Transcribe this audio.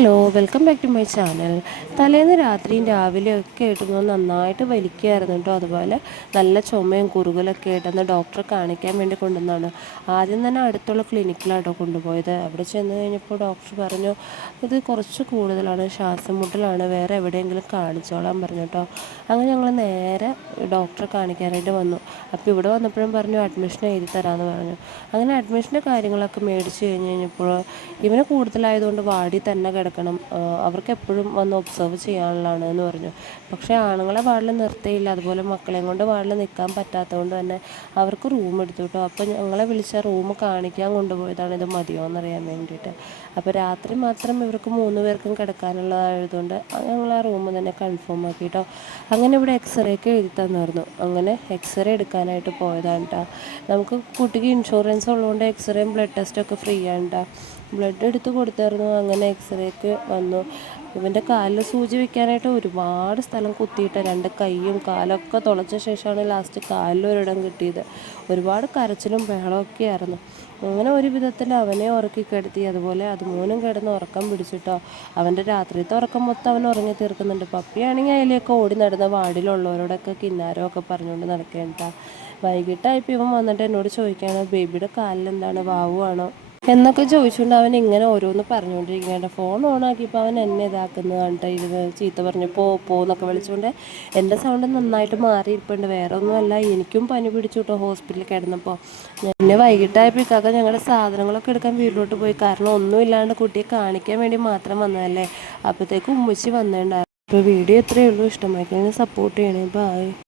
Hello, welcome back to my channel. തലേന്ന് രാത്രിയും രാവിലെയൊക്കെ ആയിട്ട് നന്നായിട്ട് വലിക്കുകയായിരുന്നു കേട്ടോ. അതുപോലെ നല്ല ചുമയും കുറുകലൊക്കെ ആയിട്ടന്ന് ഡോക്ടറെ കാണിക്കാൻ വേണ്ടി കൊണ്ടുവന്നതാണ്. ആദ്യം തന്നെ അടുത്തുള്ള ക്ലിനിക്കിലാട്ടോ കൊണ്ടുപോയത്. അവിടെ ചെന്ന് കഴിഞ്ഞപ്പോൾ ഡോക്ടർ പറഞ്ഞു, ഇത് കുറച്ച് കൂടുതലാണ്, ശ്വാസം മുട്ടലാണ്, വേറെ എവിടെയെങ്കിലും കാണിച്ചോളാൻ പറഞ്ഞു കേട്ടോ. അങ്ങനെ ഞങ്ങൾ നേരെ ഡോക്ടറെ കാണിക്കാനായിട്ട് വന്നു. അപ്പോൾ ഇവിടെ വന്നപ്പോഴും പറഞ്ഞു അഡ്മിഷൻ എഴുതി തരാമെന്ന് പറഞ്ഞു. അങ്ങനെ അഡ്മിഷൻ്റെ കാര്യങ്ങളൊക്കെ മേടിച്ച് കഴിഞ്ഞപ്പോൾ ഇവന് കൂടുതലായതുകൊണ്ട് വാർഡിൽ തന്നെ കിടക്കണം, അവർക്ക് എപ്പോഴും വന്ന് ഒബ്സർവ് ചെയ്യാനുള്ളതാണ് എന്ന് പറഞ്ഞു. പക്ഷേ ആണുങ്ങളെ വാർഡിൽ നിർത്തിയില്ല. അതുപോലെ മക്കളെയും കൊണ്ട് വാർഡിൽ നിൽക്കാൻ പറ്റാത്തതുകൊണ്ട് തന്നെ അവർക്ക് റൂം എടുത്തു കേട്ടോ. അപ്പോൾ ഞങ്ങളെ വിളിച്ച റൂം കാണിക്കാൻ കൊണ്ടുപോയതാണ്, ഇത് മതിയോ എന്നറിയാൻ വേണ്ടിയിട്ട്. അപ്പോൾ രാത്രി മാത്രം ഇവർക്ക് 3 പേർക്കും കിടക്കാനുള്ളതായതുകൊണ്ട് ഞങ്ങൾ ആ റൂം തന്നെ കൺഫേം ആക്കി കേട്ടോ. അങ്ങനെ ഇവിടെ എക്സ്റേ ഒക്കെ എഴുതി തന്നായിരുന്നു. അങ്ങനെ എക്സ്റേ എടുക്കാനായിട്ട് പോയതാണ് കേട്ടോ. നമുക്ക് കുട്ടിക്ക് ഇൻഷുറൻസ് ഉള്ളതുകൊണ്ട് എക്സ്റേയും ബ്ലഡ് ടെസ്റ്റൊക്കെ ഫ്രീ ആണ് കേട്ടോ. ബ്ലഡ് എടുത്ത് കൊടുത്തായിരുന്നു. അങ്ങനെ എക്സ്റേക്ക് വന്നു. ഇവൻ്റെ കാലിൽ സൂചി വെക്കാനായിട്ട് ഒരുപാട് സ്ഥലം കുത്തിയിട്ട് 2 കൈയും കാലൊക്കെ തുളച്ച ശേഷമാണ് ലാസ്റ്റ് കാലിലൊരിടം കിട്ടിയത്. ഒരുപാട് കരച്ചിലും ബഹളമൊക്കെ ആയിരുന്നു. അങ്ങനെ ഒരു വിധത്തിൽ അവനെ ഉറക്കി കിടത്തി. അതുപോലെ അതുമൂലം കിടന്ന് ഉറക്കം പിടിച്ചിട്ടോ. അവൻ്റെ രാത്രിയത്തെ ഉറക്കം മൊത്തം അവൻ ഉറങ്ങി തീർക്കുന്നുണ്ട്. പപ്പിയാണെങ്കിൽ അതിലേക്ക് ഓടി നടന്ന വാർഡിലുള്ളവരോടൊക്കെ കിന്നാരമൊക്കെ പറഞ്ഞുകൊണ്ട് നടക്കേണ്ട. വൈകിട്ടായപ്പോൾ ഇവൻ വന്നിട്ട് എന്നോട് ചോദിക്കുകയാണ്, ബേബിയുടെ കാലിൽ എന്താണ്, വാവുവാണോ എന്നൊക്കെ ചോദിച്ചുകൊണ്ട് അവൻ ഇങ്ങനെ ഓരോന്ന് പറഞ്ഞുകൊണ്ടിരിക്കുകയാണ്. ഫോൺ ഓണാക്കിയപ്പോൾ അവൻ എന്നെ ഇതാക്കുന്നത് കണ്ടിട്ട് ഇരുന്ന് ചീത്ത പറഞ്ഞു പോന്നൊക്കെ വിളിച്ചുകൊണ്ട്. എൻ്റെ സൗണ്ട് നന്നായിട്ട് മാറിയിരിപ്പുണ്ട്. വേറെ ഒന്നുമല്ല, എനിക്കും പനി പിടിച്ചു കേട്ടോ ഹോസ്പിറ്റലിൽ കിടന്നപ്പോൾ. പിന്നെ വൈകിട്ടായപ്പോൾ ഇക്കാക്ക ഞങ്ങളുടെ സാധനങ്ങളൊക്കെ എടുക്കാൻ വീട്ടിലോട്ട് പോയി. കാരണം ഒന്നുമില്ലാണ്ട് കുട്ടിയെ കാണിക്കാൻ വേണ്ടി മാത്രം വന്നതല്ലേ. അപ്പോഴത്തേക്കും ഉമ്മച്ചി വന്നിട്ടുണ്ടായിരുന്നു. അപ്പോൾ വീഡിയോ ഇത്രയേ ഉള്ളൂ. ഇഷ്ടമായി കഴിഞ്ഞാൽ സപ്പോർട്ട് ചെയ്യണേ. ബൈ.